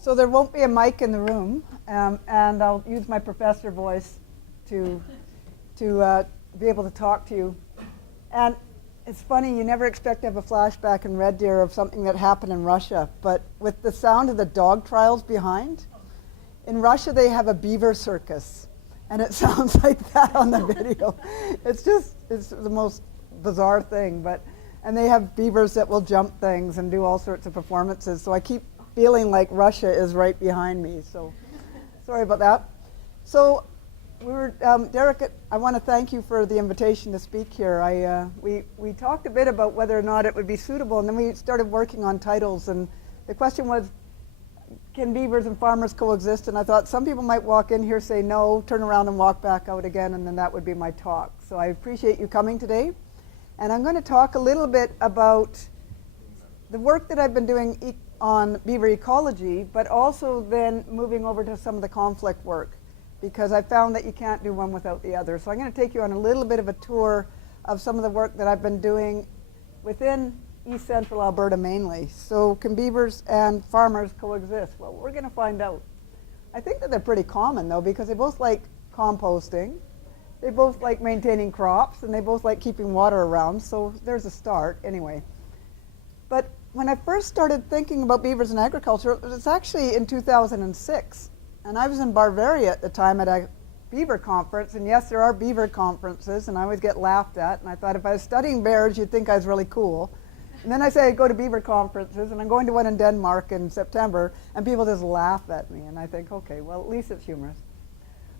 So there won't be a mic in the room, and I'll use my professor voice to be able to talk to you. And it's funny, you never expect to have a flashback in Red Deer of something that happened in Russia, but with the sound of the dog trials behind, in Russia they have a beaver circus, and it sounds like that on the video. It's the most bizarre thing, and they have beavers that will jump things and do all sorts of performances, so I keep feeling like Russia is right behind me, so sorry about that. So Derek, I want to thank you for the invitation to speak here. We talked a bit about whether or not it would be suitable, and then we started working on titles, and the question was, can beavers and farmers coexist? And I thought some people might walk in here, say no, turn around and walk back out again, and then that would be my talk. So I appreciate you coming today, and I'm going to talk a little bit about the work that I've been doing on beaver ecology, but also then moving over to some of the conflict work, because I found that you can't do one without the other. So I'm going to take you on a little bit of a tour of some of the work that I've been doing within East Central Alberta mainly. So can beavers and farmers coexist? Well, we're going to find out. I think that they're pretty common though, because they both like composting, they both like maintaining crops, and they both like keeping water around, so there's a start anyway. But when I first started thinking about beavers and agriculture, it was actually in 2006. And I was in Bavaria at the time at a beaver conference, and yes, there are beaver conferences, and I always get laughed at, and I thought if I was studying bears, you'd think I was really cool. And then I say I go to beaver conferences, and I'm going to one in Denmark in September, and people just laugh at me, and I think, okay, well, at least it's humorous.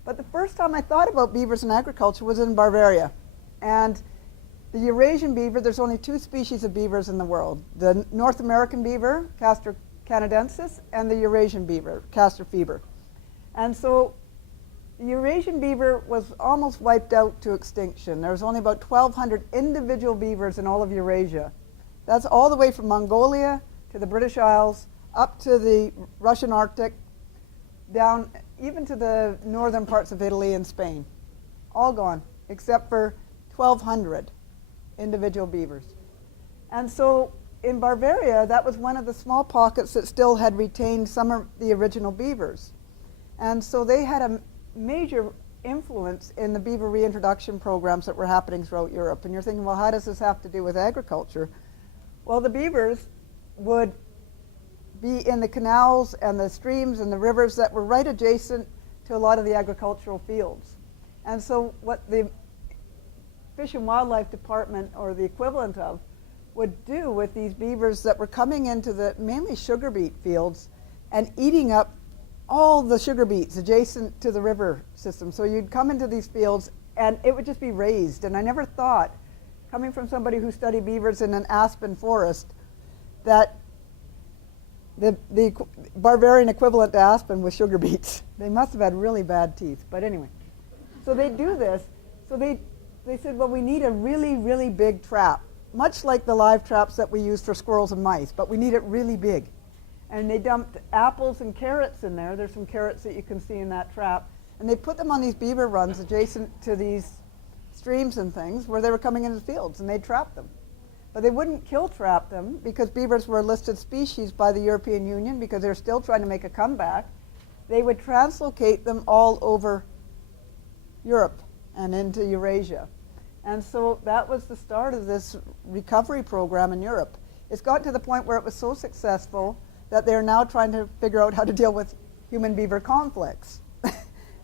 But the first time I thought about beavers and agriculture was in Bavaria. And the Eurasian beaver, there's only 2 species of beavers in the world. The North American beaver, Castor canadensis, and the Eurasian beaver, Castor feber. And so the Eurasian beaver was almost wiped out to extinction. There was only about 1,200 individual beavers in all of Eurasia. That's all the way from Mongolia to the British Isles, up to the Russian Arctic, down even to the northern parts of Italy and Spain. All gone, except for 1,200 individual beavers. And so in Bavaria, that was one of the small pockets that still had retained some of the original beavers. And so they had a major influence in the beaver reintroduction programs that were happening throughout Europe. And you're thinking, well, how does this have to do with agriculture? Well, the beavers would be in the canals and the streams and the rivers that were right adjacent to a lot of the agricultural fields. And so what the Fish and Wildlife Department, or the equivalent of, would do with these beavers that were coming into the mainly sugar beet fields and eating up all the sugar beets adjacent to the river system. So you'd come into these fields and it would just be raised. And I never thought, coming from somebody who studied beavers in an aspen forest, that the Bavarian equivalent to aspen was sugar beets. They must have had really bad teeth, but anyway. So they do this. So they said, well, we need a really, really big trap, much like the live traps that we use for squirrels and mice, but we need it really big. And they dumped apples and carrots in there. There's some carrots that you can see in that trap. And they put them on these beaver runs adjacent to these streams and things where they were coming into the fields, and they'd trap them. But they wouldn't kill trap them because beavers were a listed species by the European Union because they're still trying to make a comeback. They would translocate them all over Europe and into Eurasia. And so that was the start of this recovery program in Europe. It's got to the point where it was so successful that they're now trying to figure out how to deal with human-beaver conflicts.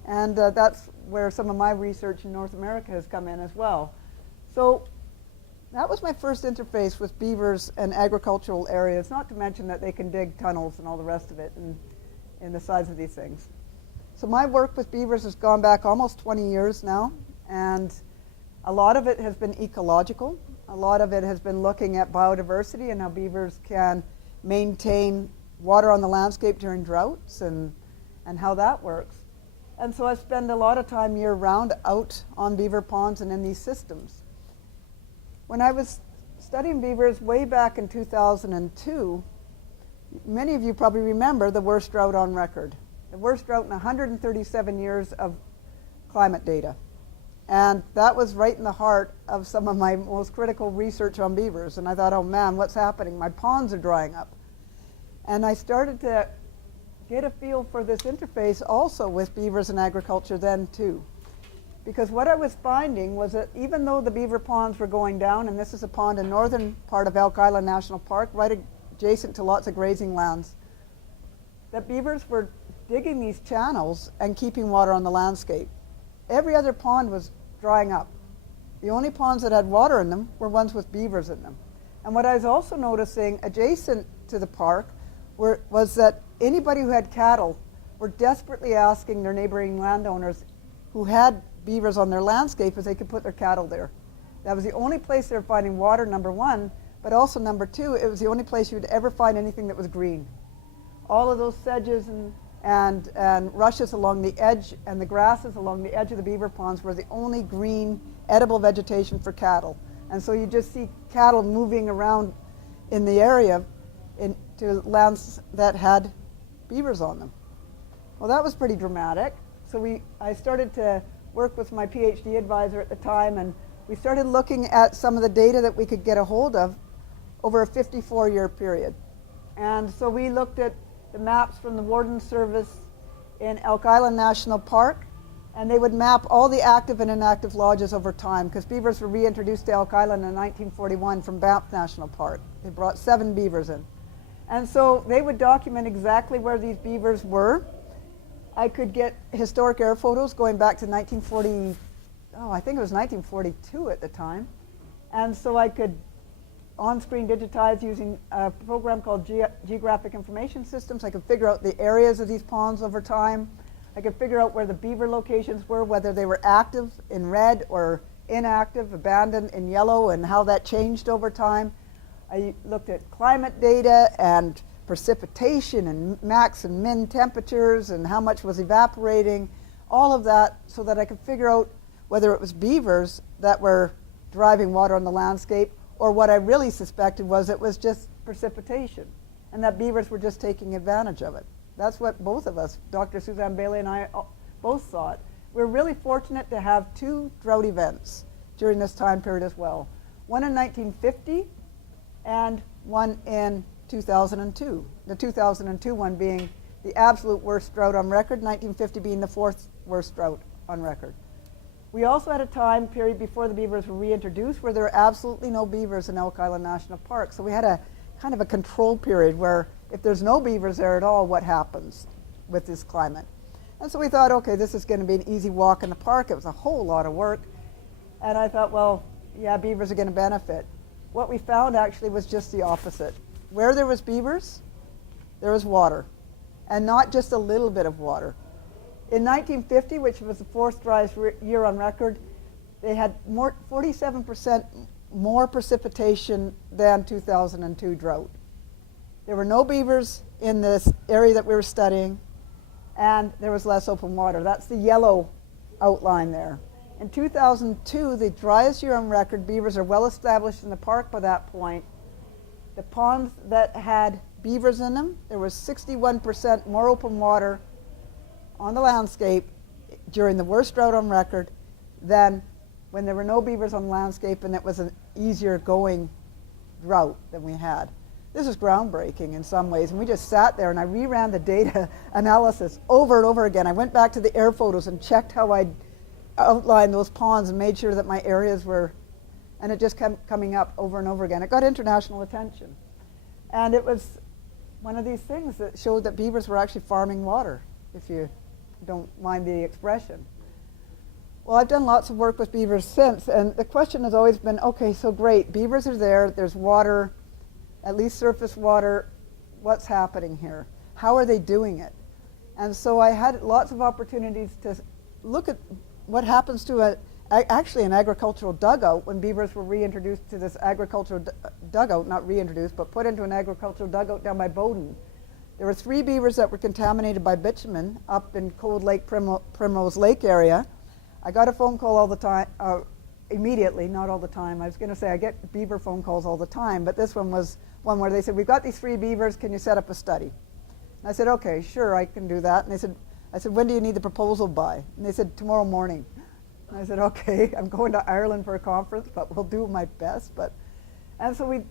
And that's where some of my research in North America has come in as well. So that was my first interface with beavers and agricultural areas, not to mention that they can dig tunnels and all the rest of it in the size of these things. So my work with beavers has gone back almost 20 years now, and a lot of it has been ecological. A lot of it has been looking at biodiversity and how beavers can maintain water on the landscape during droughts and how that works. And so I spend a lot of time year-round out on beaver ponds and in these systems. When I was studying beavers way back in 2002, many of you probably remember the worst drought on record. The worst drought in 137 years of climate data. And that was right in the heart of some of my most critical research on beavers. And I thought, oh man, what's happening? My ponds are drying up. And I started to get a feel for this interface also with beavers and agriculture then too. Because what I was finding was that even though the beaver ponds were going down, and this is a pond in northern part of Elk Island National Park, right adjacent to lots of grazing lands, that beavers were digging these channels and keeping water on the landscape. Every other pond was drying up. The only ponds that had water in them were ones with beavers in them. And what I was also noticing adjacent to the park was that anybody who had cattle were desperately asking their neighboring landowners who had beavers on their landscape if they could put their cattle there. That was the only place they were finding water, number one, but also number two, it was the only place you would ever find anything that was green. All of those sedges and rushes along the edge and the grasses along the edge of the beaver ponds were the only green edible vegetation for cattle. And so you just see cattle moving around in the area to lands that had beavers on them. Well, that was pretty dramatic. So I started to work with my PhD advisor at the time, and we started looking at some of the data that we could get a hold of over a 54-year period. And so we looked at the maps from the Warden Service in Elk Island National Park, and they would map all the active and inactive lodges over time, because beavers were reintroduced to Elk Island in 1941 from Banff National Park. They brought 7 beavers in. And so they would document exactly where these beavers were. I could get historic air photos going back to 1940, I think it was 1942 at the time. And so I could on-screen digitize using a program called Geographic Information Systems. I could figure out the areas of these ponds over time. I could figure out where the beaver locations were, whether they were active in red or inactive, abandoned in yellow, and how that changed over time. I looked at climate data and precipitation and max and min temperatures and how much was evaporating, all of that, so that I could figure out whether it was beavers that were driving water on the landscape, or what I really suspected was it was just precipitation, and that beavers were just taking advantage of it. That's what both of us, Dr. Suzanne Bailey and I, both thought. We're really fortunate to have 2 drought events during this time period as well. One in 1950 and one in 2002. The 2002 one being the absolute worst drought on record, 1950 being the 4th worst drought on record. We also had a time period before the beavers were reintroduced where there were absolutely no beavers in Elk Island National Park. So we had a kind of a control period where if there's no beavers there at all, what happens with this climate? And so we thought, okay, this is going to be an easy walk in the park. It was a whole lot of work. And I thought, well, yeah, beavers are going to benefit. What we found actually was just the opposite. Where there was beavers, there was water, and not just a little bit of water. In 1950, which was the 4th driest year on record, they had 47% more precipitation than 2002 drought. There were no beavers in this area that we were studying, and there was less open water. That's the yellow outline there. In 2002, the driest year on record, beavers are well established in the park by that point. The ponds that had beavers in them, there was 61% more open water on the landscape during the worst drought on record than when there were no beavers on the landscape and it was an easier going drought than we had. This is groundbreaking in some ways, and we just sat there and I reran the data analysis over and over again. I went back to the air photos and checked how I'd outlined those ponds and made sure that my areas were, and it just kept coming up over and over again. It got international attention. And it was one of these things that showed that beavers were actually farming water, if you don't mind the expression. Well, I've done lots of work with beavers since, and the question has always been, okay, so great, beavers are there, there's water, at least surface water, what's happening here? How are they doing it? And so I had lots of opportunities to look at what happens to actually an agricultural dugout when beavers were reintroduced to this agricultural dugout, not reintroduced, but put into an agricultural dugout down by Bowden. There were 3 beavers that were contaminated by bitumen up in Cold Lake, Primrose Lake area. I got a phone call all the time, immediately, not all the time. I was going to say I get beaver phone calls all the time, but this one was one where they said, we've got these 3 beavers, can you set up a study? And I said, okay, sure, I can do that. And I said, when do you need the proposal by? And they said, tomorrow morning. And I said, okay, I'm going to Ireland for a conference, but we'll do my best. And so we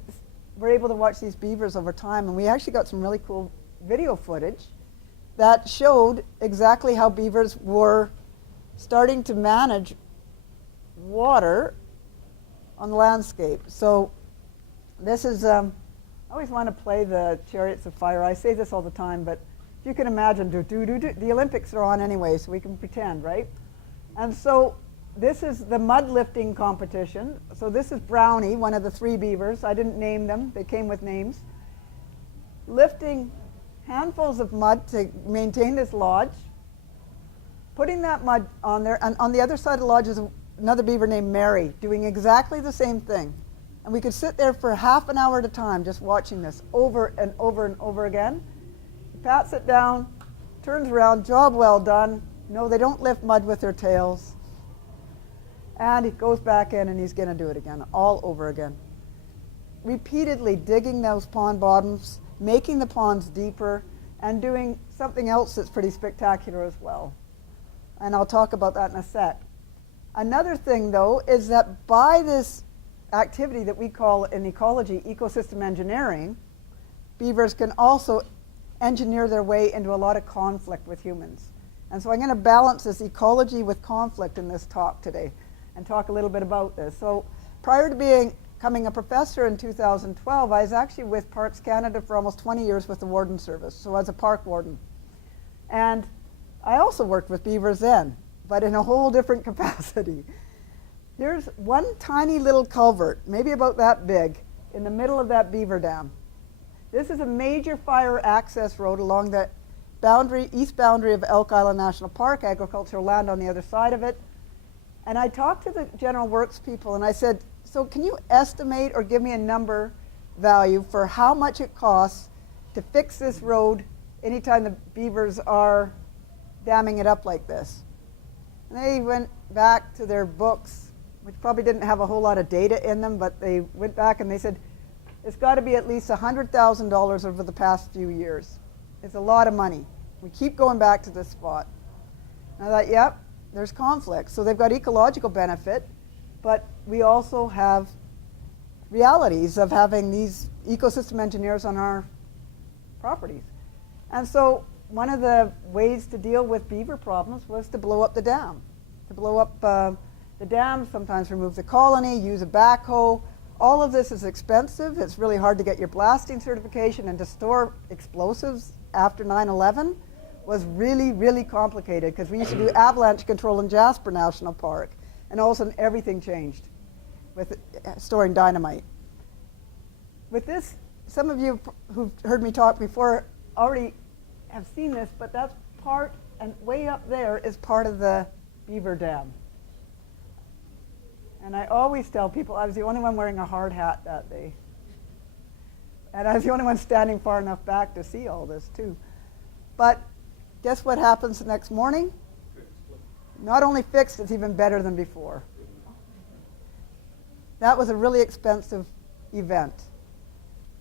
were able to watch these beavers over time, and we actually got some really cool video footage that showed exactly how beavers were starting to manage water on the landscape. So this is, I always want to play the Chariots of Fire. I say this all the time, but if you can imagine, the Olympics are on anyway, so we can pretend, right? And so this is the mud lifting competition. So this is Brownie, one of the 3 beavers. I didn't name them. They came with names. Lifting handfuls of mud to maintain this lodge, putting that mud on there, and on the other side of the lodge is another beaver named Mary doing exactly the same thing. And we could sit there for half an hour at a time just watching this over and over and over again. He pats it down, turns around, job well done. No, they don't lift mud with their tails. And he goes back in and he's going to do it again, all over again. Repeatedly digging those pond bottoms, making the ponds deeper, and doing something else that's pretty spectacular as well. And I'll talk about that in a sec. Another thing, though, is that by this activity that we call in ecology ecosystem engineering, beavers can also engineer their way into a lot of conflict with humans. And so I'm going to balance this ecology with conflict in this talk today and talk a little bit about this. So prior to becoming a professor in 2012, I was actually with Parks Canada for almost 20 years with the Warden Service, so as a park warden. And I also worked with beavers then, but in a whole different capacity. Here's one tiny little culvert, maybe about that big, in the middle of that beaver dam. This is a major fire access road along the east boundary of Elk Island National Park, agricultural land on the other side of it. And I talked to the general works people and I said, so can you estimate or give me a number value for how much it costs to fix this road anytime the beavers are damming it up like this? And they went back to their books, which probably didn't have a whole lot of data in them, but they went back and they said, it's got to be at least $100,000 over the past few years. It's a lot of money. We keep going back to this spot. And I thought, yep, there's conflict. So they've got ecological benefit, but we also have realities of having these ecosystem engineers on our properties. And so one of the ways to deal with beaver problems was to blow up the dam. To blow up the dam, sometimes remove the colony, use a backhoe. All of this is expensive. It's really hard to get your blasting certification, and to store explosives after 9/11 was really, really complicated because we used to do avalanche control in Jasper National Park, and all of a sudden everything changed with storing dynamite. With this, some of you who've heard me talk before already have seen this, but that's part, and way up there is part of the Beaver Dam. And I always tell people I was the only one wearing a hard hat that day. And I was the only one standing far enough back to see all this too. But guess what happens the next morning? Not only fixed, it's even better than before. That was a really expensive event.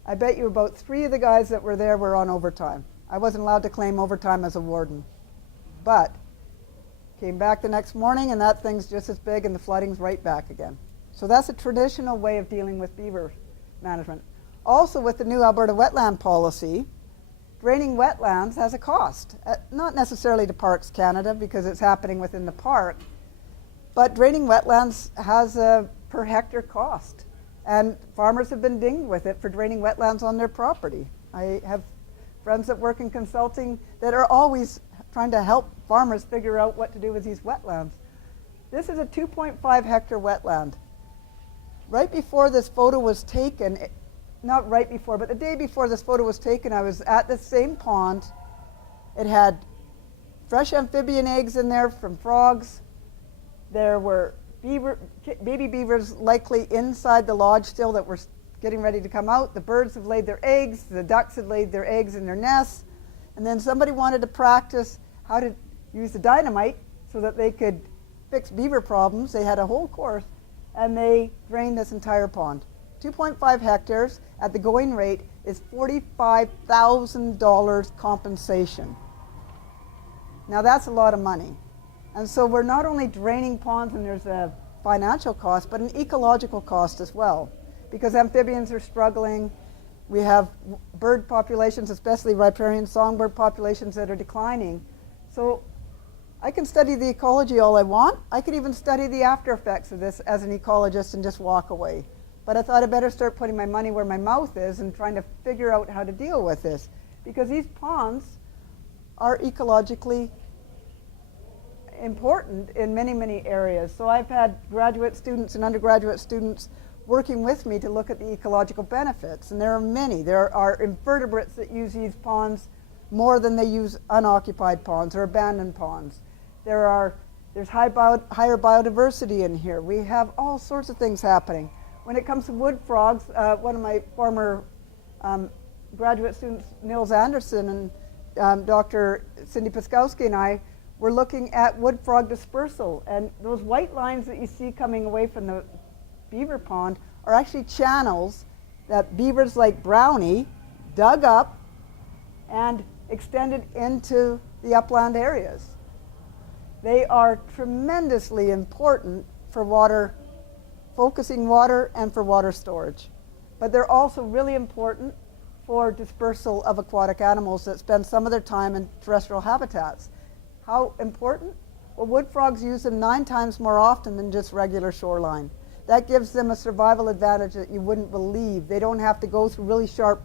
I bet you about 3 of the guys that were there were on overtime. I wasn't allowed to claim overtime as a warden. But came back the next morning and that thing's just as big and the flooding's right back again. So that's a traditional way of dealing with beaver management. Also with the new Alberta wetland policy, draining wetlands has a cost. Not necessarily to Parks Canada because it's happening within the park, but draining wetlands has a per hectare cost. And farmers have been dinged with it for draining wetlands on their property. I have friends that work in consulting that are always trying to help farmers figure out what to do with these wetlands. This is a 2.5 hectare wetland. Right before this photo was taken, not right before, but the day before this photo was taken, I was at the same pond. It had fresh amphibian eggs in there from frogs. There were baby beavers likely inside the lodge still that were getting ready to come out. The birds have laid their eggs. The ducks had laid their eggs in their nests. And then somebody wanted to practice how to use the dynamite so that they could fix beaver problems. They had a whole course, and they drained this entire pond. 2.5 hectares at the going rate is $45,000 compensation. Now that's a lot of money. And so we're not only draining ponds and there's a financial cost, but an ecological cost as well, because amphibians are struggling. We have bird populations, especially riparian songbird populations, that are declining. So I can study the ecology all I want. I could even study the after effects of this as an ecologist and just walk away. But I thought I'd better start putting my money where my mouth is and trying to figure out how to deal with this. Because these ponds are ecologically important in many, many areas. So I've had graduate students and undergraduate students working with me to look at the ecological benefits. And there are many. There are invertebrates that use these ponds more than they use unoccupied ponds or abandoned ponds. There's higher biodiversity in here. We have all sorts of things happening. When it comes to wood frogs, one of my former graduate students, Nils Anderson, and Dr. Cindy Piskowski and I were looking at wood frog dispersal. And those white lines that you see coming away from the beaver pond are actually channels that beavers like Brownie dug up and extended into the upland areas. They are tremendously important for water, focusing water, and for water storage. But they're also really important for dispersal of aquatic animals that spend some of their time in terrestrial habitats. How important? Well, wood frogs use them 9 times more often than just regular shoreline. That gives them a survival advantage that you wouldn't believe. They don't have to go through really sharp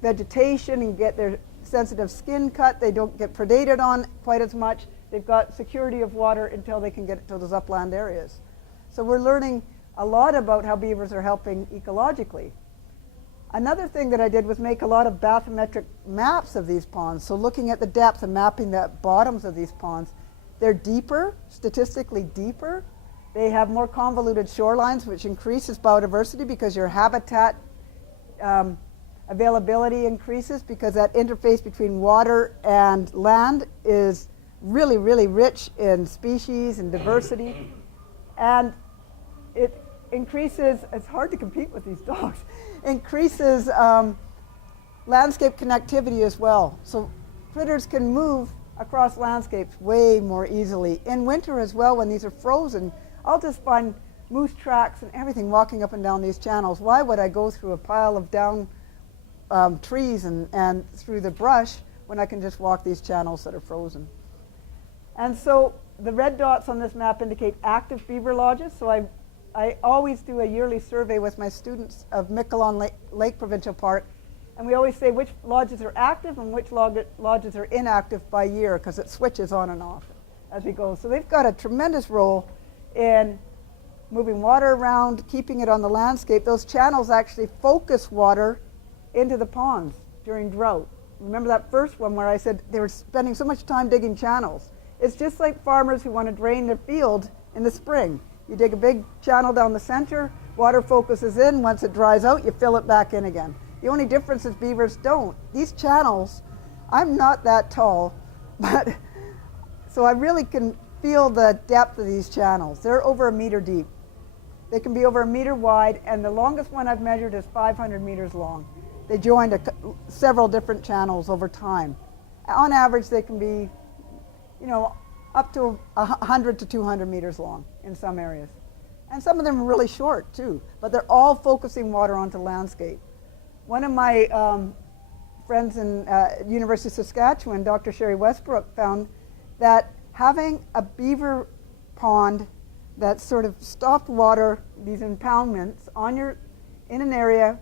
vegetation and get their sensitive skin cut. They don't get predated on quite as much. They've got security of water until they can get to those upland areas. So we're learning a lot about how beavers are helping ecologically. Another thing that I did was make a lot of bathymetric maps of these ponds. So looking at the depth and mapping the bottoms of these ponds. They're deeper, statistically deeper. They have more convoluted shorelines, which increases biodiversity because your habitat availability increases, because that interface between water and land is really, really rich in species and diversity. And it increases, it's hard to compete with these dogs, increases landscape connectivity as well. So critters can move across landscapes way more easily. In winter as well, when these are frozen, I'll just find moose tracks and everything walking up and down these channels. Why would I go through a pile of down trees and through the brush when I can just walk these channels that are frozen? And so the red dots on this map indicate active beaver lodges. So I always do a yearly survey with my students of Miquelon Lake Provincial Park, and we always say which lodges are active and which lodges are inactive by year, because it switches on and off as we go. So they've got a tremendous role in moving water around, keeping it on the landscape. Those channels actually focus water into the ponds during drought. Remember that first one where I said they were spending so much time digging channels? It's just like farmers who want to drain their field in the spring. You dig a big channel down the center, water focuses in. Once it dries out, you fill it back in again. The only difference is beavers don't. These channels, I'm not that tall, but so I really can feel the depth of these channels. They're over 1 meter deep. They can be over 1 meter wide, and the longest one I've measured is 500 meters long. They joined several different channels over time. On average, they can be, up to 100 to 200 meters long in some areas. And some of them are really short too, but they're all focusing water onto landscape. One of my friends in University of Saskatchewan, Dr. Sherry Westbrook, found that having a beaver pond that sort of stopped water, these impoundments, in an area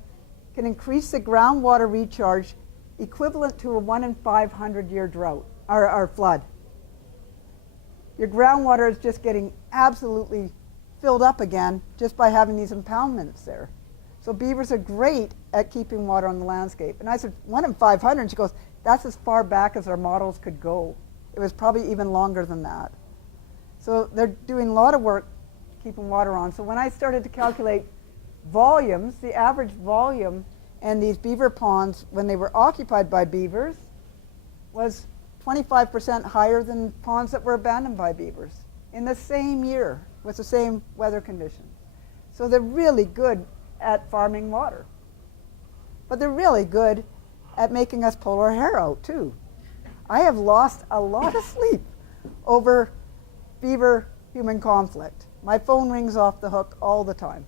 can increase the groundwater recharge equivalent to a 1 in 500 year drought or flood. Your groundwater is just getting absolutely filled up again just by having these impoundments there. So beavers are great at keeping water on the landscape. And I said, 1 in 500, and she goes, that's as far back as our models could go. It was probably even longer than that. So they're doing a lot of work keeping water on. So when I started to calculate volumes, the average volume in these beaver ponds when they were occupied by beavers was 25% higher than ponds that were abandoned by beavers in the same year with the same weather conditions. So they're really good at farming water. But they're really good at making us pull our hair out too. I have lost a lot of sleep over beaver-human conflict. My phone rings off the hook all the time.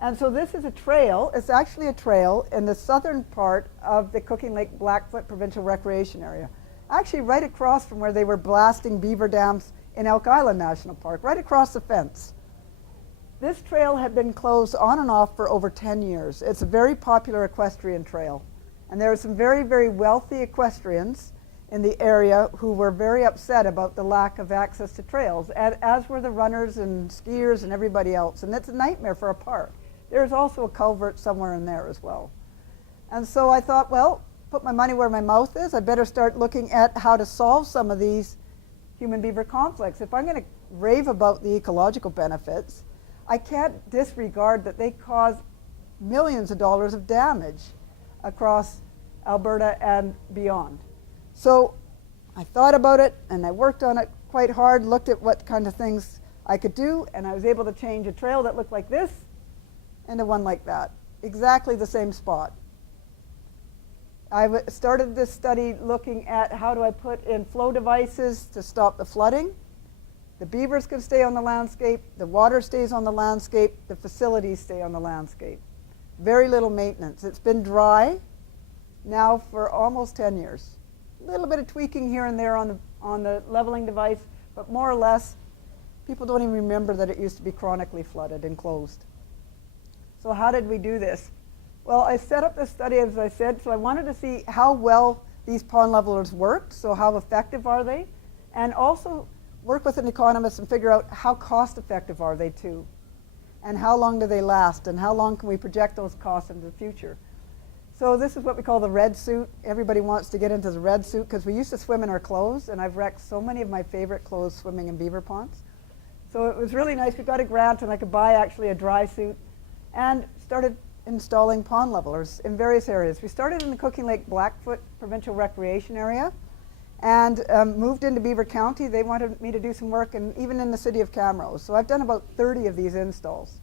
And so this is a trail. It's actually a trail in the southern part of the Cooking Lake Blackfoot Provincial Recreation Area. Actually right across from where they were blasting beaver dams in Elk Island National Park, right across the fence. This trail had been closed on and off for over 10 years. It's a very popular equestrian trail. And there are some very, very wealthy equestrians in the area who were very upset about the lack of access to trails, as were the runners and skiers and everybody else. And it's a nightmare for a park. There's also a culvert somewhere in there as well. And so I thought, well, put my money where my mouth is. I better start looking at how to solve some of these human-beaver conflicts. If I'm going to rave about the ecological benefits, I can't disregard that they cause millions of dollars of damage across Alberta and beyond. So I thought about it, and I worked on it quite hard, looked at what kind of things I could do, and I was able to change a trail that looked like this into one like that, exactly the same spot. I started this study looking at how do I put in flow devices to stop the flooding. The beavers can stay on the landscape, the water stays on the landscape, the facilities stay on the landscape. Very little maintenance. It's been dry now for almost 10 years. A little bit of tweaking here and there on the leveling device, but more or less, people don't even remember that it used to be chronically flooded and closed. So how did we do this? Well, I set up this study, as I said, so I wanted to see how well these pond levelers worked, so how effective are they, and also work with an economist and figure out how cost effective are they too, and how long do they last, and how long can we project those costs into the future. So this is what we call the red suit. Everybody wants to get into the red suit because we used to swim in our clothes, and I've wrecked so many of my favorite clothes swimming in beaver ponds. So it was really nice. We got a grant, and I could buy actually a dry suit, and started installing pond levelers in various areas. We started in the Cooking Lake Blackfoot Provincial Recreation Area and moved into Beaver County. They wanted me to do some work, and even in the city of Camrose. So I've done about 30 of these installs.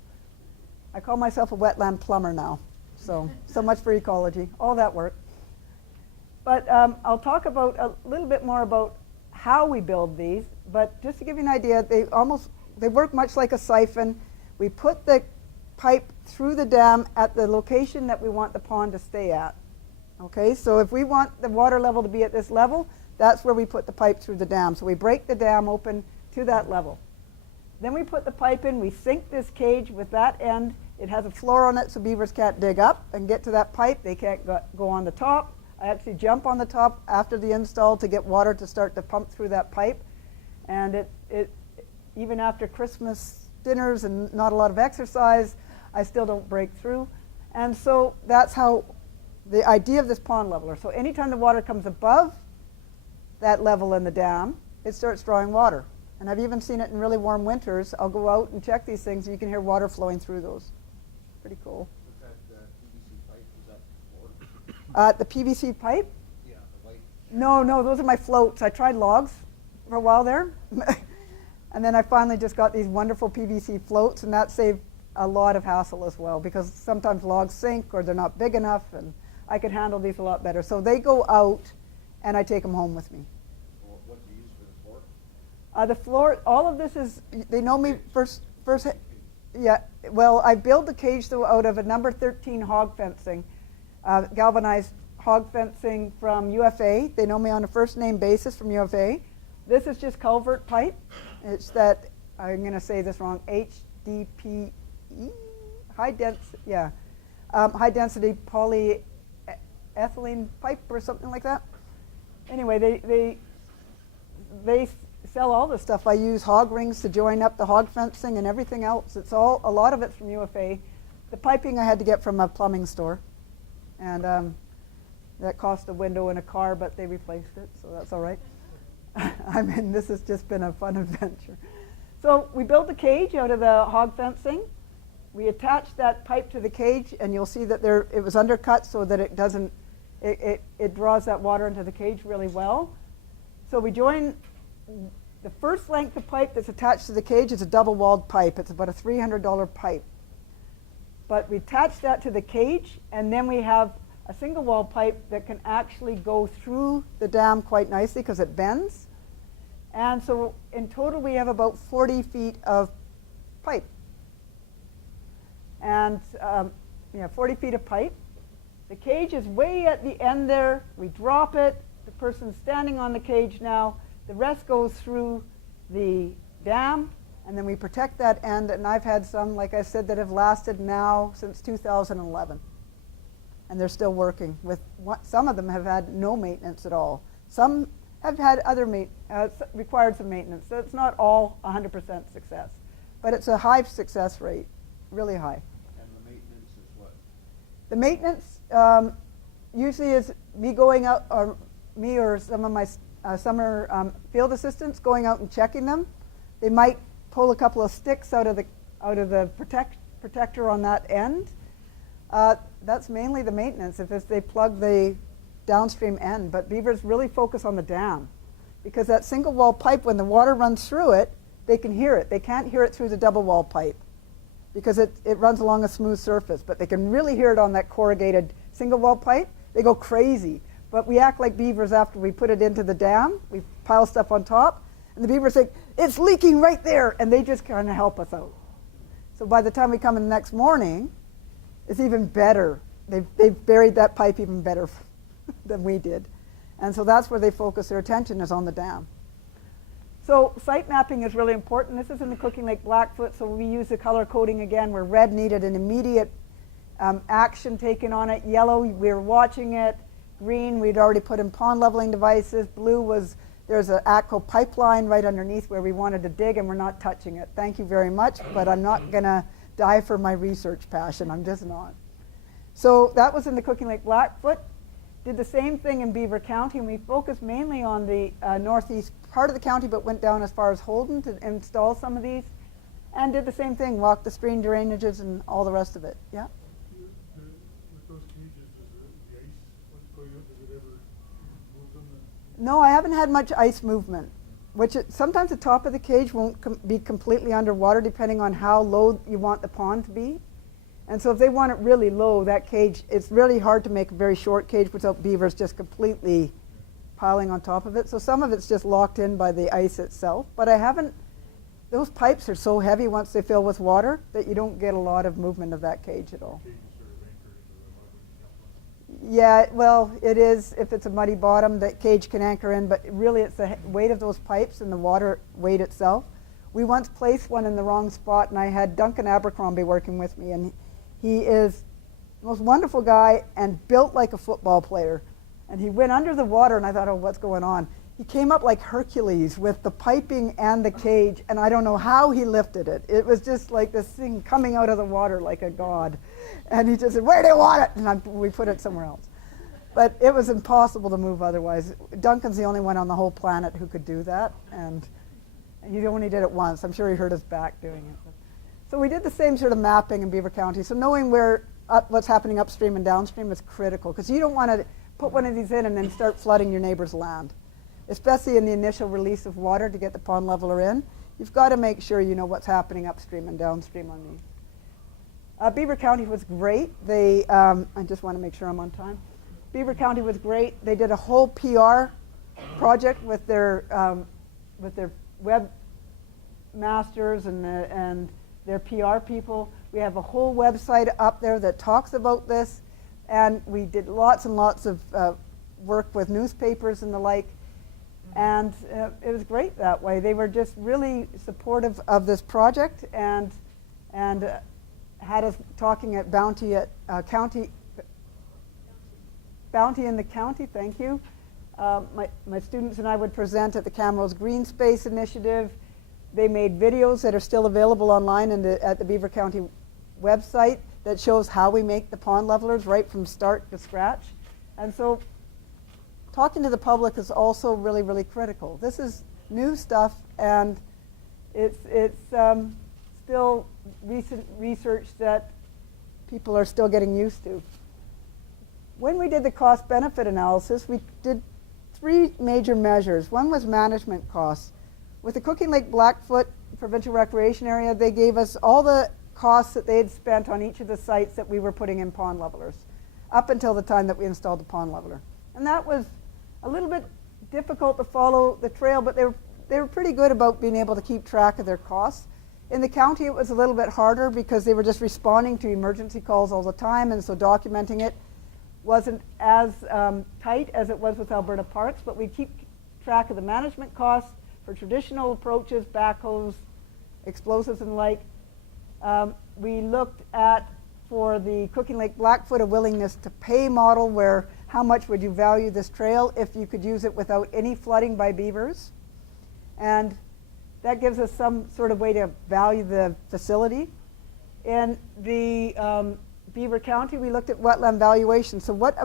I call myself a wetland plumber now. So much for ecology, all that work. But I'll talk about a little bit more about how we build these. But just to give you an idea, they work much like a siphon. We put the pipe through the dam at the location that we want the pond to stay at. Okay, so if we want the water level to be at this level, that's where we put the pipe through the dam. So we break the dam open to that level. Then we put the pipe in, we sink this cage with that end. It has a floor on it so beavers can't dig up and get to that pipe. They can't go on the top. I actually jump on the top after the install to get water to start to pump through that pipe. And it even after Christmas dinners and not a lot of exercise, I still don't break through. And so that's how the idea of this pond leveler. So anytime the water comes above that level in the dam, it starts drawing water. And I've even seen it in really warm winters. I'll go out and check these things, and you can hear water flowing through those. Pretty cool. With that PVC pipe, is that The PVC pipe? Yeah, the white. No, those are my floats. I tried logs for a while there. And then I finally just got these wonderful PVC floats, and that saved a lot of hassle as well, because sometimes logs sink or they're not big enough, and I could handle these a lot better. So they go out, and I take them home with me. What do you use for the floor? The floor, all of this is, they know me first, yeah, well, I build the cage though out of a number 13 hog fencing, galvanized hog fencing from UFA. They know me on a first name basis from UFA. This is just culvert pipe. It's that, I'm going to say this wrong, HDPE, high density polyethylene pipe or something like that. Anyway, they sell all this stuff. I use hog rings to join up the hog fencing and everything else. It's all, a lot of it's from UFA. The piping I had to get from a plumbing store, and that cost a window and a car, but they replaced it, so that's all right. I mean, this has just been a fun adventure. So we built the cage out of the hog fencing. We attached that pipe to the cage, and you'll see that it was undercut so that it doesn't, it draws that water into the cage really well. So we join the first length of pipe that's attached to the cage is a double-walled pipe. It's about a $300 pipe. But we attach that to the cage, and then we have a single-wall pipe that can actually go through the dam quite nicely because it bends. And so in total we have about 40 feet of pipe. and 40 feet of pipe. The cage is way at the end there. We drop it. The person's standing on the cage now. The rest goes through the dam, and then we protect that end. And I've had some, like I said, that have lasted now since 2011. And they're still working. Some of them have had no maintenance at all. Some have had required some maintenance. So it's not all 100% success. But it's a high success rate, really high. And the maintenance is what? The maintenance usually is me going out, or me or some of my summer field assistants going out and checking them. They might pull a couple of sticks out of the protector on that end. That's mainly the maintenance if they plug the downstream end. But beavers really focus on the dam because that single wall pipe, when the water runs through it, they can hear it. They can't hear it through the double wall pipe because it runs along a smooth surface, but they can really hear it on that corrugated single wall pipe. They go crazy. But we act like beavers after we put it into the dam. We pile stuff on top, and the beavers think, it's leaking right there, and they just kind of help us out. So by the time we come in the next morning, it's even better. They've buried that pipe even better than we did. And so that's where they focus their attention, is on the dam. So site mapping is really important. This is in the Cooking Lake Blackfoot, so we use the color coding again where red needed an immediate action taken on it. Yellow, we were watching it. Green, we'd already put in pond leveling devices. Blue was, there's an ATCO pipeline right underneath where we wanted to dig, and we're not touching it. Thank you very much, but I'm not going to die for my research passion. I'm just not. So that was in the Cooking Lake Blackfoot. Did the same thing in Beaver County, and we focused mainly on the northeast part of the county, but went down as far as Holden to install some of these, and did the same thing, walked the stream drainages and all the rest of it. Yeah? With those cages, does the ice, what's going on, does it ever move them? No, I haven't had much ice movement, which sometimes the top of the cage won't be completely underwater depending on how low you want the pond to be. And so if they want it really low, that cage, it's really hard to make a very short cage without beavers just completely piling on top of it. So some of it's just locked in by the ice itself. But I haven't, those pipes are so heavy once they fill with water that you don't get a lot of movement of that cage at all. The cage is sort of anchored into the mud when you dump them. Yeah, well, it is. If it's a muddy bottom, that cage can anchor in, but really it's the weight of those pipes and the water weight itself. We once placed one in the wrong spot, and I had Duncan Abercrombie working with me, and he is the most wonderful guy and built like a football player. And he went under the water, and I thought, oh, what's going on? He came up like Hercules with the piping and the cage, and I don't know how he lifted it. It was just like this thing coming out of the water like a god. And he just said, where do you want it? And we put it somewhere else. But it was impossible to move otherwise. Duncan's the only one on the whole planet who could do that, and he only did it once. I'm sure he hurt his back doing it. So we did the same sort of mapping in Beaver County. So knowing what's happening upstream and downstream is critical, because you don't want to put one of these in and then start flooding your neighbor's land, especially in the initial release of water to get the pond leveler in. You've got to make sure you know what's happening upstream and downstream on these. Beaver County was great. I just want to make sure I'm on time. Beaver County was great. They did a whole PR project with their web masters and their PR people. We have a whole website up there that talks about this, and we did lots and lots of work with newspapers and the like, and it was great that way. They were just really supportive of this project, and had us talking at Bounty in the county. Thank you. My students and I would present at the Camrose Green Space Initiative. They made videos that are still available online at the Beaver County website that shows how we make the pond levelers right from start to scratch. And so talking to the public is also really, really critical. This is new stuff, and it's still recent research that people are still getting used to. When we did the cost-benefit analysis, we did 3 major measures. One was management costs. With the Cooking Lake Blackfoot Provincial Recreation Area, they gave us all the costs that they had spent on each of the sites that we were putting in pond levelers, up until the time that we installed the pond leveler. And that was a little bit difficult to follow the trail, but they were pretty good about being able to keep track of their costs. In the county, it was a little bit harder because they were just responding to emergency calls all the time, and so documenting it wasn't as tight as it was with Alberta Parks, but we keep track of the management costs for traditional approaches, backhoes, explosives and the like. We looked at, for the Cooking Lake Blackfoot, a willingness to pay model where how much would you value this trail if you could use it without any flooding by beavers. And that gives us some sort of way to value the facility. In the Beaver County, we looked at wetland valuation. So what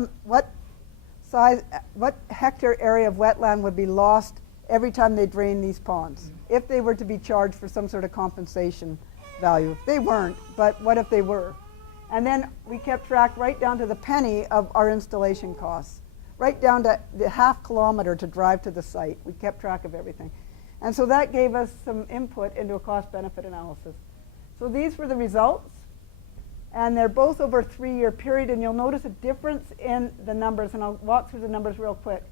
hectare area of wetland would be lost every time they drain these ponds, if they were to be charged for some sort of compensation value? They weren't, but what if they were? And then we kept track right down to the penny of our installation costs, right down to the half kilometer to drive to the site. We kept track of everything. And so that gave us some input into a cost-benefit analysis. So these were the results, and they're both over a 3-year period, and you'll notice a difference in the numbers, and I'll walk through the numbers real quick.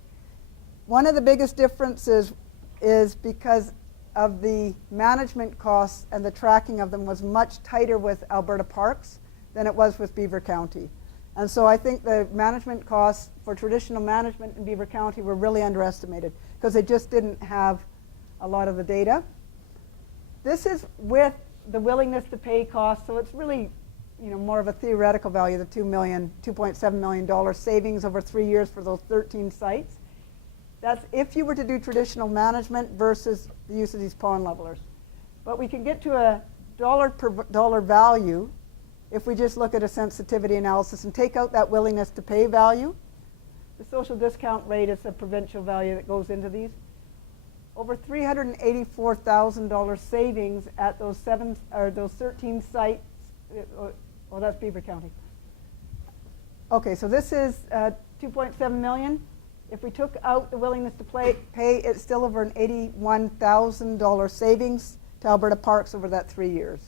One of the biggest differences is because of the management costs, and the tracking of them was much tighter with Alberta Parks than it was with Beaver County. And so I think the management costs for traditional management in Beaver County were really underestimated because they just didn't have a lot of the data. This is with the willingness to pay costs, so it's really, you know, more of a theoretical value, the $2.7 million savings over 3 years for those 13 sites. That's if you were to do traditional management versus the use of these pond levelers. But we can get to a dollar per dollar value if we just look at a sensitivity analysis and take out that willingness to pay value. The social discount rate is a provincial value that goes into these. Over $384,000 savings at those 13 sites. Oh, that's Beaver County. Okay, so this is 2.7 million. If we took out the willingness to pay, it's still over an $81,000 savings to Alberta Parks over that 3 years.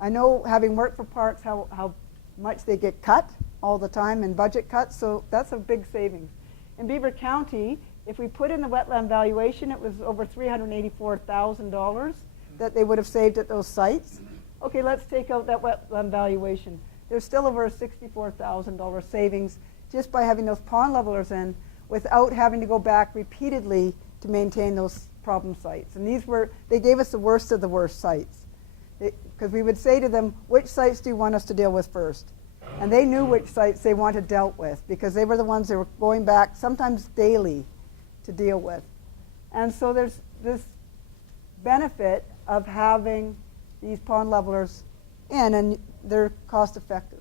I know, having worked for Parks, how much they get cut all the time in budget cuts, so that's a big savings. In Beaver County, if we put in the wetland valuation, it was over $384,000 that they would have saved at those sites. Okay, let's take out that wetland valuation. There's still over a $64,000 savings just by having those pond levelers in without having to go back repeatedly to maintain those problem sites. And they gave us the worst of the worst sites. Because we would say to them, which sites do you want us to deal with first? And they knew which sites they wanted dealt with because they were the ones they were going back sometimes daily to deal with. And so there's this benefit of having these pond levelers in, and they're cost effective.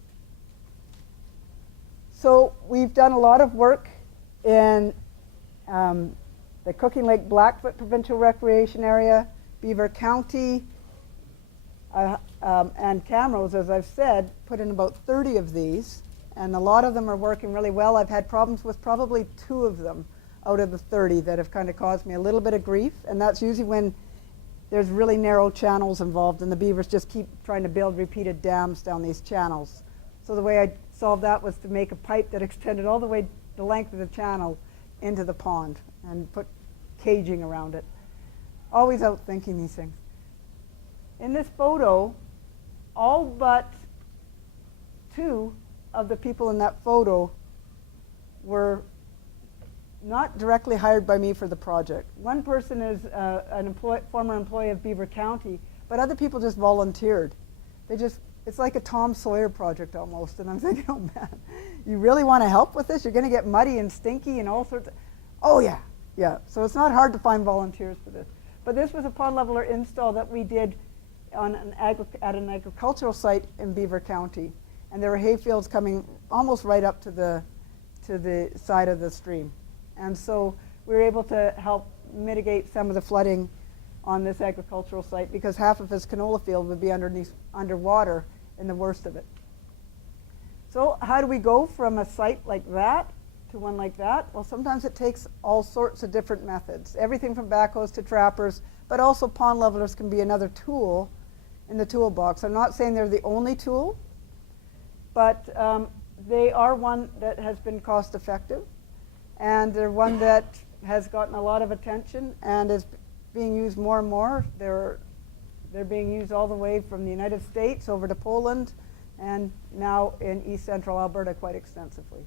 So we've done a lot of work in the Cooking Lake Blackfoot Provincial Recreation Area, Beaver County, and Camrose, as I've said, put in about 30 of these, and a lot of them are working really well. I've had problems with probably 2 of them out of the 30 that have kind of caused me a little bit of grief, and that's usually when there's really narrow channels involved and the beavers just keep trying to build repeated dams down these channels. So the way I solved that was to make a pipe that extended all the way the length of the channel into the pond and put caging around it. Always out thinking these things. In this photo, all but 2 of the people in that photo were not directly hired by me for the project. One person is former employee of Beaver County, but other people just volunteered. It's like a Tom Sawyer project almost, and I'm thinking, oh man, you really want to help with this? You're going to get muddy and stinky and all sorts of, oh yeah. So it's not hard to find volunteers for this. But this was a pond leveler install that we did at an agricultural site in Beaver County, and there were hay fields coming almost right up to the side of the stream. And so we were able to help mitigate some of the flooding on this agricultural site because half of his canola field would be underwater in the worst of it. So how do we go from a site like that to one like that? Well, sometimes it takes all sorts of different methods, everything from backhoes to trappers, but also pond levelers can be another tool in the toolbox. I'm not saying they're the only tool, but they are one that has been cost effective. And they're one that has gotten a lot of attention and is being used more and more. They're They're being used all the way from the United States over to Poland and now in east central Alberta quite extensively.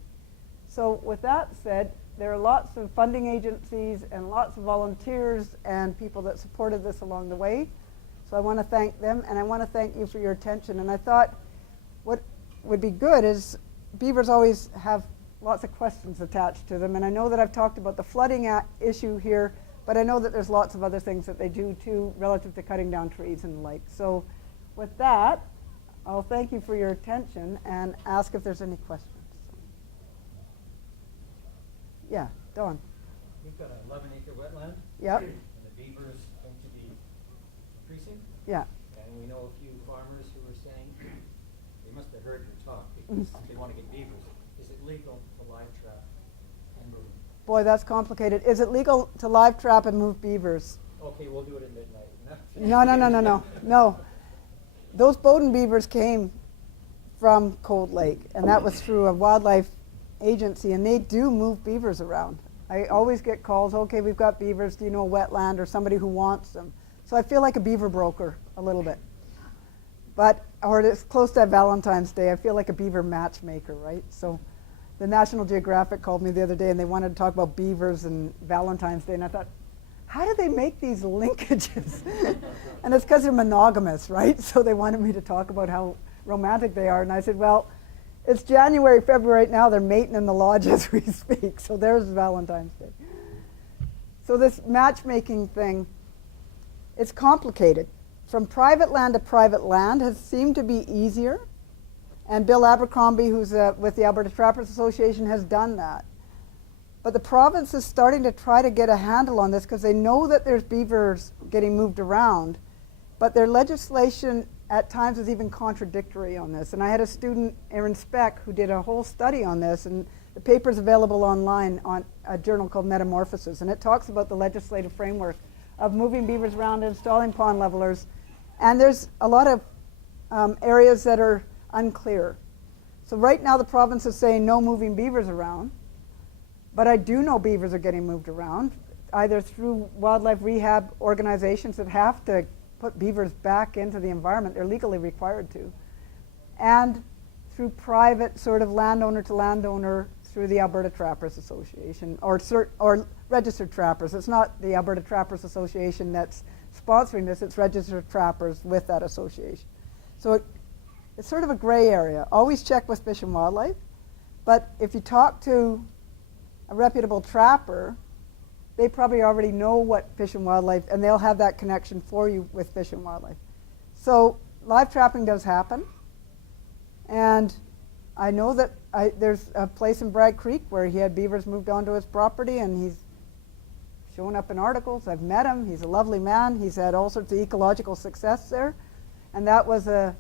So with that said, there are lots of funding agencies and lots of volunteers and people that supported this along the way. So I want to thank them, and I want to thank you for your attention. And I thought what would be good is beavers always have lots of questions attached to them. And I know that I've talked about the flooding issue here, but I know that there's lots of other things that they do too relative to cutting down trees and the like. So with that, I'll thank you for your attention and ask if there's any questions. Yeah, Dawn. We've got an 11-acre wetland. Yep. And the beavers seem to be increasing. Yeah. And we know a few farmers who are saying they must have heard your talk because they want to get beavers. Is it legal to live trap and move them? Boy, that's complicated. Is it legal to live trap and move beavers? Okay, we'll do it at midnight. No. Those Bowden beavers came from Cold Lake, and that was through a wildlife agency, and they do move beavers around. I always get calls, okay, we've got beavers, do you know a wetland or somebody who wants them? So I feel like a beaver broker a little bit. Or it's close to Valentine's Day, I feel like a beaver matchmaker, right? So the National Geographic called me the other day and they wanted to talk about beavers and Valentine's Day, and I thought, how do they make these linkages? And it's because they're monogamous, right? So they wanted me to talk about how romantic they are, and I said, well, it's January, February right now. They're mating in the lodge as we speak. So there's Valentine's Day. So this matchmaking thing, it's complicated. From private land to private land has seemed to be easier. And Bill Abercrombie, who's with the Alberta Trappers Association, has done that. But the province is starting to try to get a handle on this because they know that there's beavers getting moved around. But their legislation at times is even contradictory on this. And I had a student, Aaron Speck, who did a whole study on this, and the paper's available online on a journal called Metamorphosis, and it talks about the legislative framework of moving beavers around, installing pond levelers, and there's a lot of areas that are unclear. So right now the province is saying no moving beavers around, but I do know beavers are getting moved around, either through wildlife rehab organizations that have to put beavers back into the environment. They're legally required to. And through private sort of landowner to landowner through the Alberta Trappers Association or registered trappers. It's not the Alberta Trappers Association that's sponsoring this, it's registered trappers with that association. So it's sort of a gray area. Always check with Fish and Wildlife, but if you talk to a reputable trapper, they probably already know what Fish and Wildlife, and they'll have that connection for you with Fish and Wildlife. So live trapping does happen, and I know that there's a place in Bragg Creek where he had beavers moved onto his property, and he's shown up in articles. I've met him. He's a lovely man. He's had all sorts of ecological success there, and that was a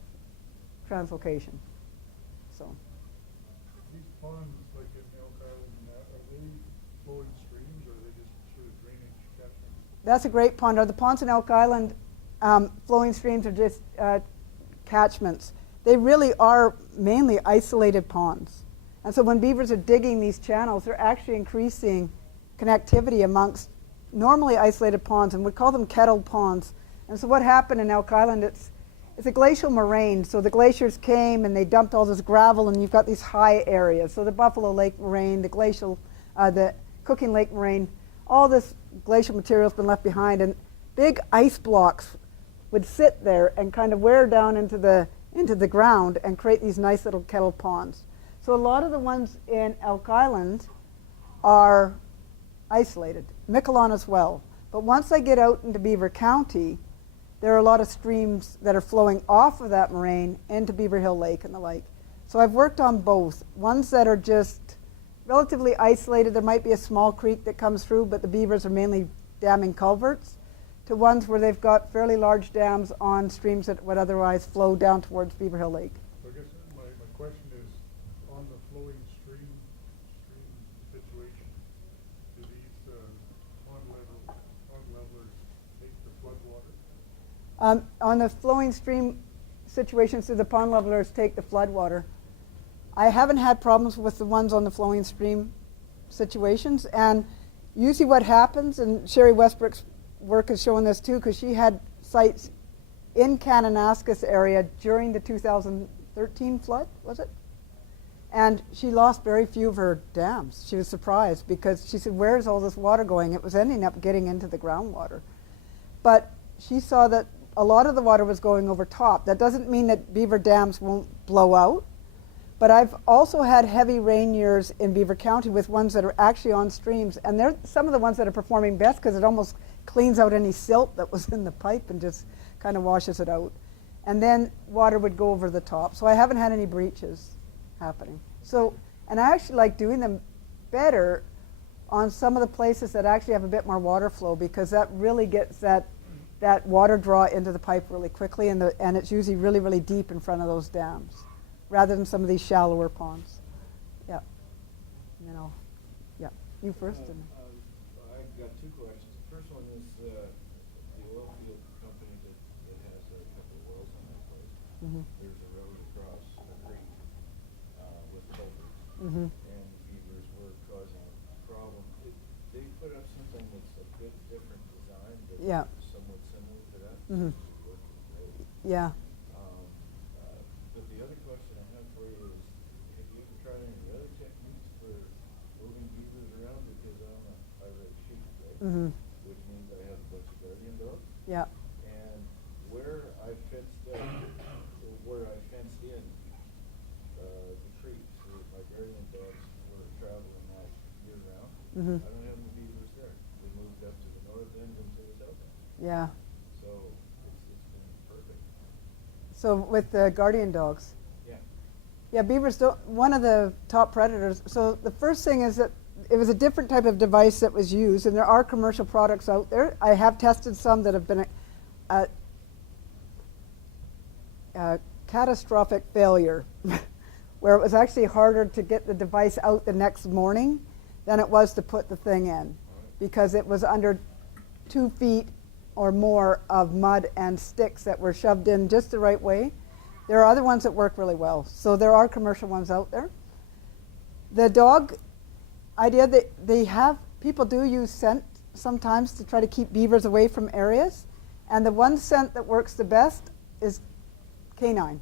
translocation. So These ponds, like in Elk Island and that, are they flowing streams or are they just sort of drainage catchments? that's a great pond. Are the ponds in Elk Island flowing streams or just catchments? They really are mainly isolated ponds. And so when beavers are digging these channels, they're actually increasing connectivity amongst normally isolated ponds, and we call them kettle ponds. And so what happened in Elk Island, it's a glacial moraine. So the glaciers came and they dumped all this gravel, and you've got these high areas. So the Buffalo Lake moraine, the Cooking Lake moraine, all this glacial material has been left behind, and big ice blocks would sit there and kind of wear down into the ground and create these nice little kettle ponds. So a lot of the ones in Elk Island are isolated, Miquelon as well. But once I get out into Beaver County, there are a lot of streams that are flowing off of that moraine into Beaver Hill Lake and the like. So I've worked on both. Ones that are just relatively isolated, there might be a small creek that comes through, but the beavers are mainly damming culverts, to ones where they've got fairly large dams on streams that would otherwise flow down towards Beaver Hill Lake. So I guess my question is, on the flowing stream situation, do these pond levelers take the flood water? On the flowing stream situations, do the pond levelers take the flood water? I haven't had problems with the ones on the flowing stream situations, and usually what happens, and Sherry Westbrook's work is showing this too, because she had sites in Kananaskis area during the 2013 flood, was it? And she lost very few of her dams. She was surprised because she said, where's all this water going? It was ending up getting into the groundwater. But she saw that a lot of the water was going over top. That doesn't mean that beaver dams won't blow out. But I've also had heavy rain years in Beaver County with ones that are actually on streams. And they're some of the ones that are performing best because it almost cleans out any silt that was in the pipe and just kind of washes it out. And then water would go over the top. So I haven't had any breaches happening. So, and I actually like doing them better on some of the places that actually have a bit more water flow because that really gets that water draw into the pipe really quickly, and it's usually really, really deep in front of those dams rather than some of these shallower ponds. Yeah. And then you first. I've got two questions. The first one is the oil field company that has a couple of wells on that place. Mm-hmm. There's a road across a creek with culverts, Mm-hmm. and beavers were causing a problem. They put up something that's a bit different design, but Yeah. somewhat similar to that. Mm-hmm. Seems to be working great. Yeah. But the other question I have for you is, have you ever tried any other techniques for moving beavers around? Because I raise sheep, right? Mm-hmm. Which means I have a bunch of guardian dogs. Yeah. And where I fenced in the creeks where my guardian dogs were traveling that year round, Mm-hmm. I don't have any beavers there. They moved up to the north end and to the south end. Yeah. So it's been perfect. So with the guardian dogs. Yeah. Yeah, beavers don't, one of the top predators. So the first thing is that it was a different type of device that was used, and there are commercial products out there. I have tested some that have been a catastrophic failure, where it was actually harder to get the device out the next morning than it was to put the thing in, because it was under 2 feet or more of mud and sticks that were shoved in just the right way. There are other ones that work really well. So there are commercial ones out there. The dog idea, that people do use scent sometimes to try to keep beavers away from areas. And the one scent that works the best is canine,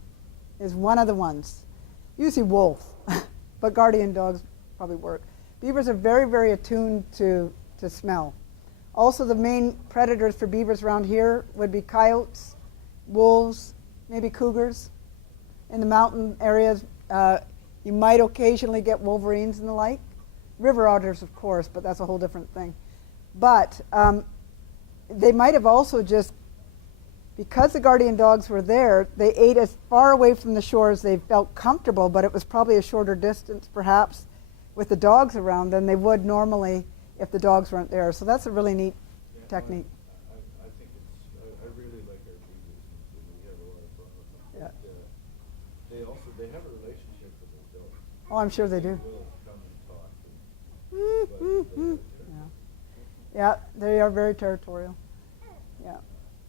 is one of the ones. Usually wolf, but guardian dogs probably work. Beavers are very, very attuned to smell. Also, the main predators for beavers around here would be coyotes, wolves, maybe cougars. In the mountain areas, you might occasionally get wolverines and the like. River otters, of course, but that's a whole different thing. But they might have also just, because the guardian dogs were there, they ate as far away from the shore as they felt comfortable, but it was probably a shorter distance, perhaps, with the dogs around than they would normally if the dogs weren't there. So that's a really neat technique. I think I really like our beavers, and we have a lot of fun with them. Yeah. But they have a relationship with their dogs. Oh, I'm sure they do. They will come and talk. Yeah, they are very territorial. Yeah.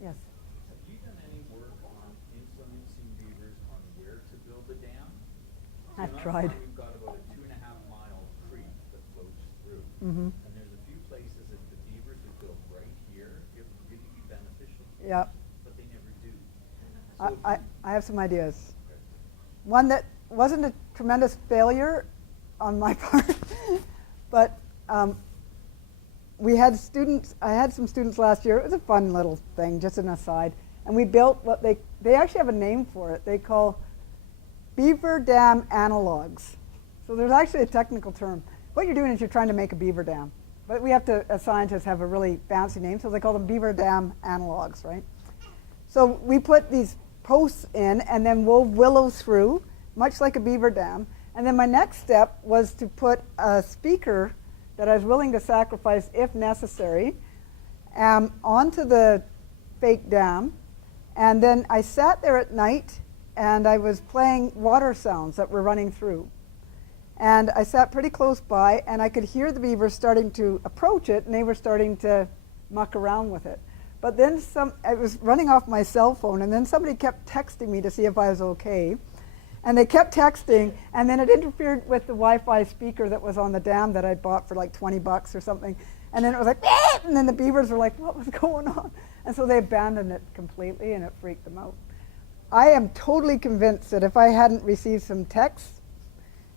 Yes. Have you done any work on influencing beavers on where to build a dam? I've In our tried. farm, we've got about a 2.5-mile creek that flows through. Mm-hmm. And there's a few places that the beavers would build right here. It would really be beneficial. Yeah. But they never do. I have some ideas. Okay. One that wasn't a tremendous failure on my part, but we had students, I had some students last year. It was a fun little thing, just an aside. And we built what they actually have a name for it. They call Beaver Dam Analogues. So there's actually a technical term. What you're doing is you're trying to make a beaver dam. But we have to, as scientists, have a really fancy name, so they call them Beaver Dam Analogues, right? So we put these posts in and then wove willows through, much like a beaver dam. And then my next step was to put a speaker that I was willing to sacrifice if necessary onto the fake dam. And then I sat there at night and I was playing water sounds that were running through. And I sat pretty close by and I could hear the beavers starting to approach it, and they were starting to muck around with it. But then I was running off my cell phone, and then somebody kept texting me to see if I was okay. And they kept texting, and then it interfered with the Wi-Fi speaker that was on the dam that I'd bought for like $20 or something. And then it was like, "Beep!" And then the beavers were like, what was going on? And so they abandoned it completely, and it freaked them out. I am totally convinced that if I hadn't received some texts,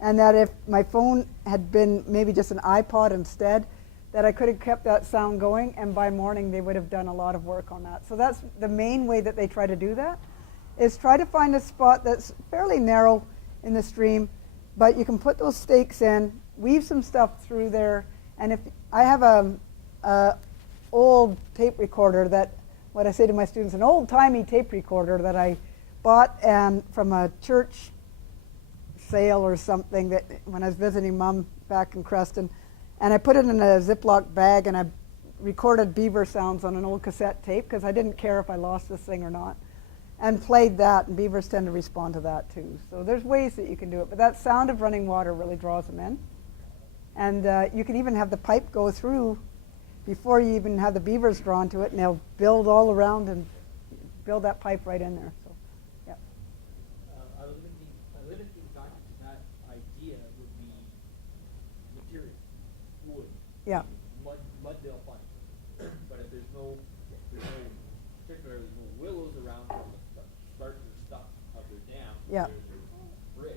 and that if my phone had been maybe just an iPod instead, that I could have kept that sound going, and by morning they would have done a lot of work on that. So that's the main way that they try to do that, is try to find a spot that's fairly narrow in the stream, but you can put those stakes in, weave some stuff through there, and if I have a old tape recorder that, what I say to my students, an old-timey tape recorder that I bought from a church sale or something that when I was visiting Mom back in Creston, and I put it in a Ziploc bag, and I recorded beaver sounds on an old cassette tape because I didn't care if I lost this thing or not, and played that, and beavers tend to respond to that too. So there's ways that you can do it, but that sound of running water really draws them in. And you can even have the pipe go through before you even have the beavers drawn to it, and they'll build all around and build that pipe right in there. So, yeah. A limiting factor to that idea would be material, wood. Yeah. Mud they'll find. But if there's no particularly no willows around from the start to the stop of their dam, Yeah. there's a bridge,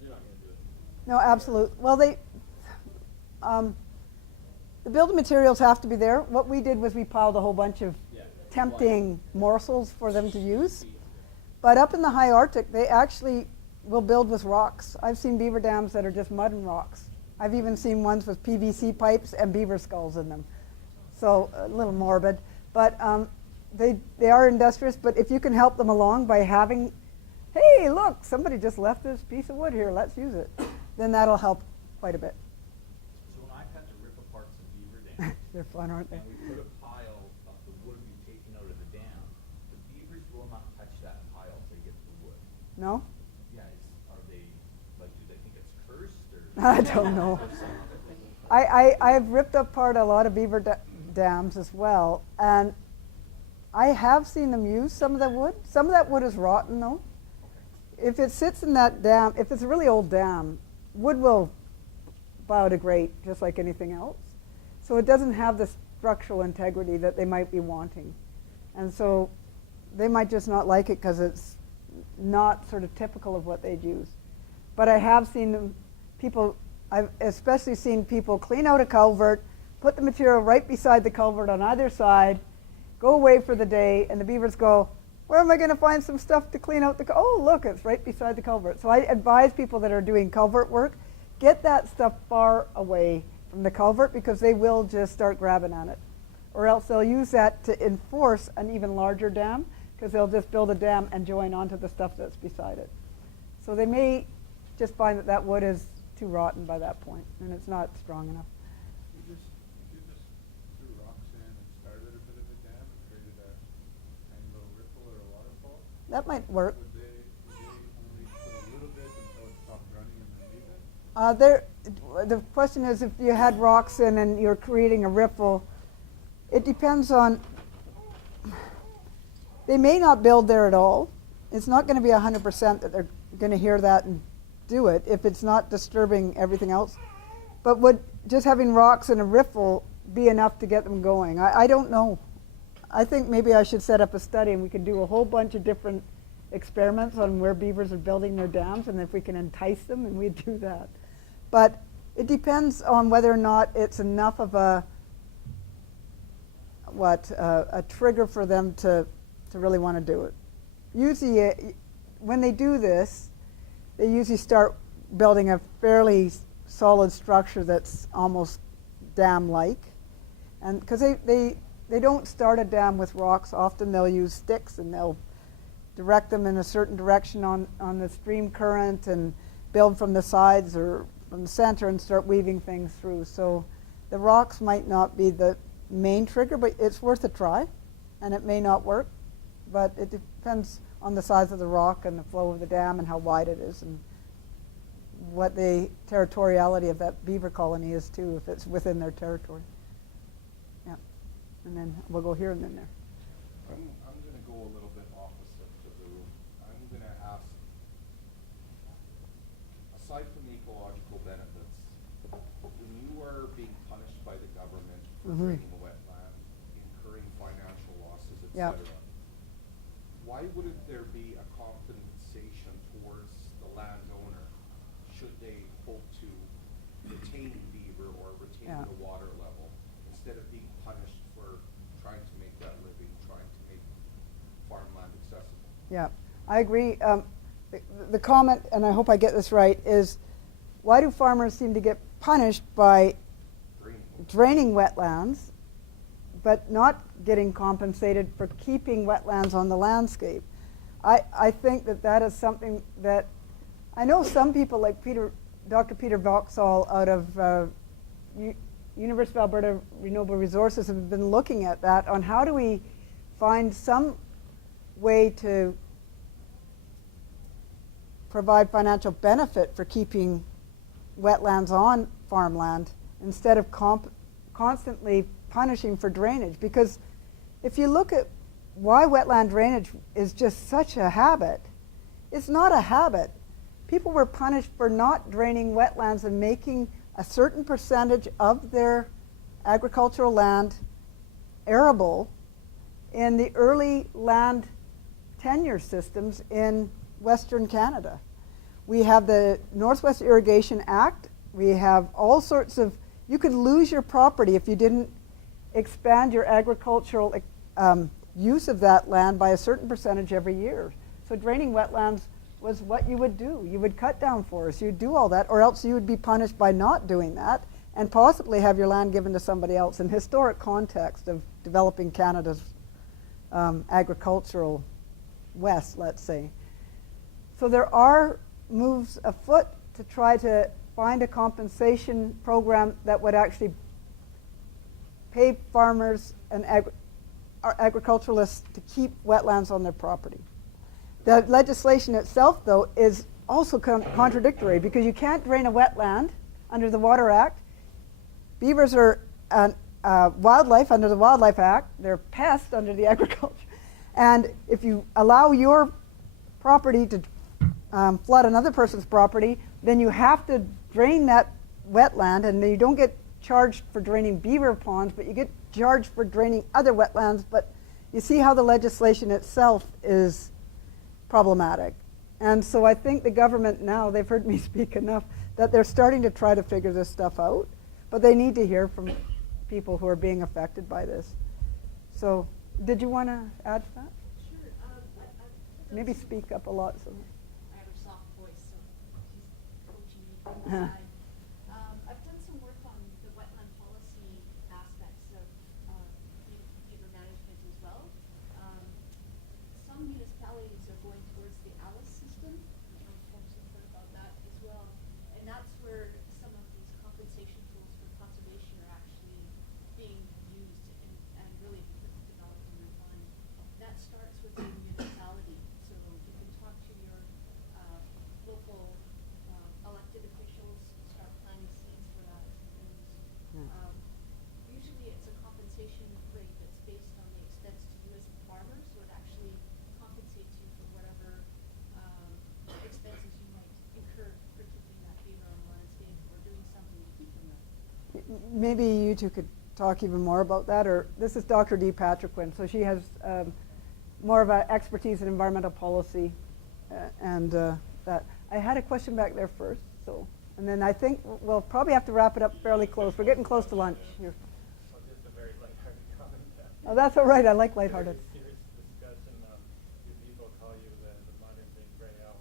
they're not going to do it. No, absolutely. Well, the building materials have to be there. What we did was we piled a whole bunch of tempting morsels for them to use. But up in the high Arctic, they actually will build with rocks. I've seen beaver dams that are just mud and rocks. I've even seen ones with PVC pipes and beaver skulls in them. So a little morbid. But they are industrious, but if you can help them along by having, hey, look, somebody just left this piece of wood here, let's use it, then that'll help quite a bit. So when I've had to rip apart some beaver dams, They're fun, aren't they? and we put a pile of the wood we've taken out of the dam, the beavers will not touch that pile to get the wood. No? Yeah, are they, like, do they think it's cursed, or? I don't know. I've ripped apart a lot of beaver dams as well, and I have seen them use some of that wood. Some of that wood is rotten, though. If it sits in that dam, if it's a really old dam, wood will biodegrade just like anything else. So it doesn't have the structural integrity that they might be wanting. And so they might just not like it because it's not sort of typical of what they'd use. But I have seen them, I've especially seen people clean out a culvert, put the material right beside the culvert on either side, go away for the day, and the beavers go, where am I going to find some stuff to clean out the oh, look, it's right beside the culvert. So I advise people that are doing culvert work, get that stuff far away from the culvert because they will just start grabbing at it. Or else they'll use that to enforce an even larger dam because they'll just build a dam and join onto the stuff that's beside it. So they may just find that that wood is too rotten by that point and it's not strong enough. If you just threw rocks in and started a bit of a dam and created a tiny little ripple or a waterfall, That might work. would they only put a little bit until it stopped running and then leave it? The question is if you had rocks in and you're creating a ripple, it depends on, they may not build there at all. It's not going to be 100% that they're going to hear that and do it if it's not disturbing everything else. But would just having rocks in a riffle be enough to get them going? I don't know. I think maybe I should set up a study and we could do a whole bunch of different experiments on where beavers are building their dams and if we can entice them, and we'd do that. But it depends on whether or not it's enough of a trigger for them to really want to do it. Usually, when they do this, they usually start building a fairly solid structure that's almost dam-like. And because they don't start a dam with rocks, often they'll use sticks and they'll direct them in a certain direction on the stream current and build from the sides or from the center and start weaving things through. So the rocks might not be the main trigger, but it's worth a try. And it may not work, but it depends on the size of the rock and the flow of the dam and how wide it is and what the territoriality of that beaver colony is too, if it's within their territory. Yeah, and then we'll go here and then there. I'm going to go a little bit opposite to the room. I'm going to ask, aside from the ecological benefits, when you are being punished by the government for draining a wetland, incurring financial losses Yeah. cetera. Why wouldn't there be a compensation towards the landowner should they hope to retain beaver or retain Yeah. the water level, instead of being punished for trying to make that living, trying to make farmland accessible? Yeah, I agree. The comment, and I hope I get this right, is why do farmers seem to get punished by draining wetlands, but not getting compensated for keeping wetlands on the landscape? I think that is something that I know some people like Dr. Peter Vauxhall out of University of Alberta Renewable Resources have been looking at that, on how do we find some way to provide financial benefit for keeping wetlands on farmland instead of constantly punishing for drainage. Because if you look at why wetland drainage is just such a habit, it's not a habit. People were punished for not draining wetlands and making a certain percentage of their agricultural land arable in the early land tenure systems in Western Canada. We have the Northwest Irrigation Act. We have all sorts of, you could lose your property if you didn't expand your agricultural use of that land by a certain percentage every year. So draining wetlands was what you would do. You would cut down forests, you'd do all that, or else you would be punished by not doing that and possibly have your land given to somebody else in historic context of developing Canada's agricultural west, let's say. So there are moves afoot to try to find a compensation program that would actually pay farmers and agriculturalists to keep wetlands on their property. The legislation itself, though, is also contradictory, because you can't drain a wetland under the Water Act. Beavers are wildlife under the Wildlife Act. They're pests under the Agriculture. And if you allow your property to flood another person's property, then you have to drain that wetland, and then you don't get charged for draining beaver ponds, but you get charged for draining other wetlands. But you see how the legislation itself is problematic. And so I think the government now, they've heard me speak enough, that they're starting to try to figure this stuff out, but they need to hear from people who are being affected by this. So did you want to add to that? Sure. Maybe speak up a lot. So. I have a soft voice, so he's coaching me from the side. I've done some work on the wetland policy aspects of beaver management as well. Some municipalities are going towards the ALICE system. I don't know if folks have heard about that as well. And that's where some of these compensation tools for conservation are actually being used and really developed and refined. That starts with the municipality. So you can talk to your local elected officials, start planting seeds for that. And usually it's a compensation rate that's based on the expense to you as a farmer, so it actually compensates you for whatever expenses you might incur for keeping that beaver on the landscape or doing something to keep them there. Maybe you two could talk even more about that, or this is Dr. Dee Patriquin, so she has more of an expertise in environmental policy and that. I had a question back there first, so, and then I think we'll probably have to wrap it up fairly close. We're getting close to lunch here. Well, just a very lighthearted comment. Oh, that's all right. I like lighthearted. Serious discussion. Do people call you the modern-day gray owl?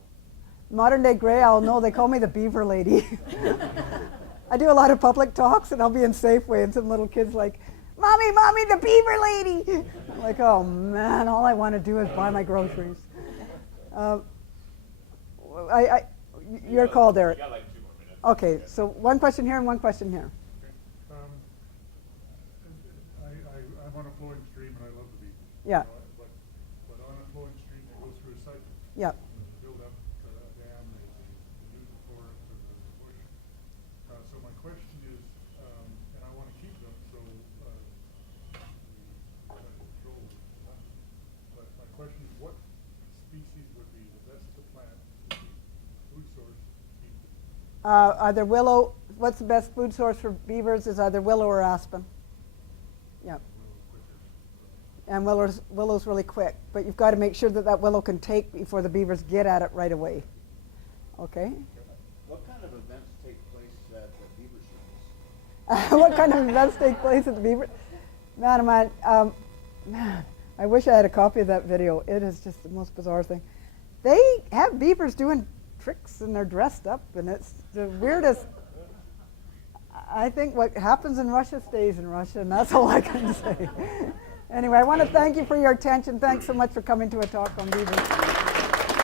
Modern day gray owl, no, they call me the Beaver Lady. I do a lot of public talks, and I'll be in Safeway, and some little kid's like, Mommy, Mommy, the Beaver Lady! I'm like, oh man, all I want to do is buy my groceries. You're called, Eric. You got like 2 more minutes. Okay, so one question here and one question here. I'm on a flowing stream and I love the beach. Yeah. But on a flowing stream that goes through a cycle. Yeah. Build up a dam, they lose the forest or the bush. So my question is, and I want to keep them, so we try to control the hunt. But my question is, what species would be the best to plant to keep food source to keep them? Either willow, what's the best food source for beavers is either willow or aspen. Yeah. and willow's really quick. But you've got to make sure that that willow can take before the beavers get at it right away. Okay? What kind of events take place at the beaver shows? What kind of events take place at the beaver? Man, I wish I had a copy of that video. It is just the most bizarre thing. They have beavers doing tricks and they're dressed up, and it's the weirdest. I think what happens in Russia stays in Russia, and that's all I can say. Anyway, I want to thank you for your attention. Thanks so much for coming to a talk on beavers.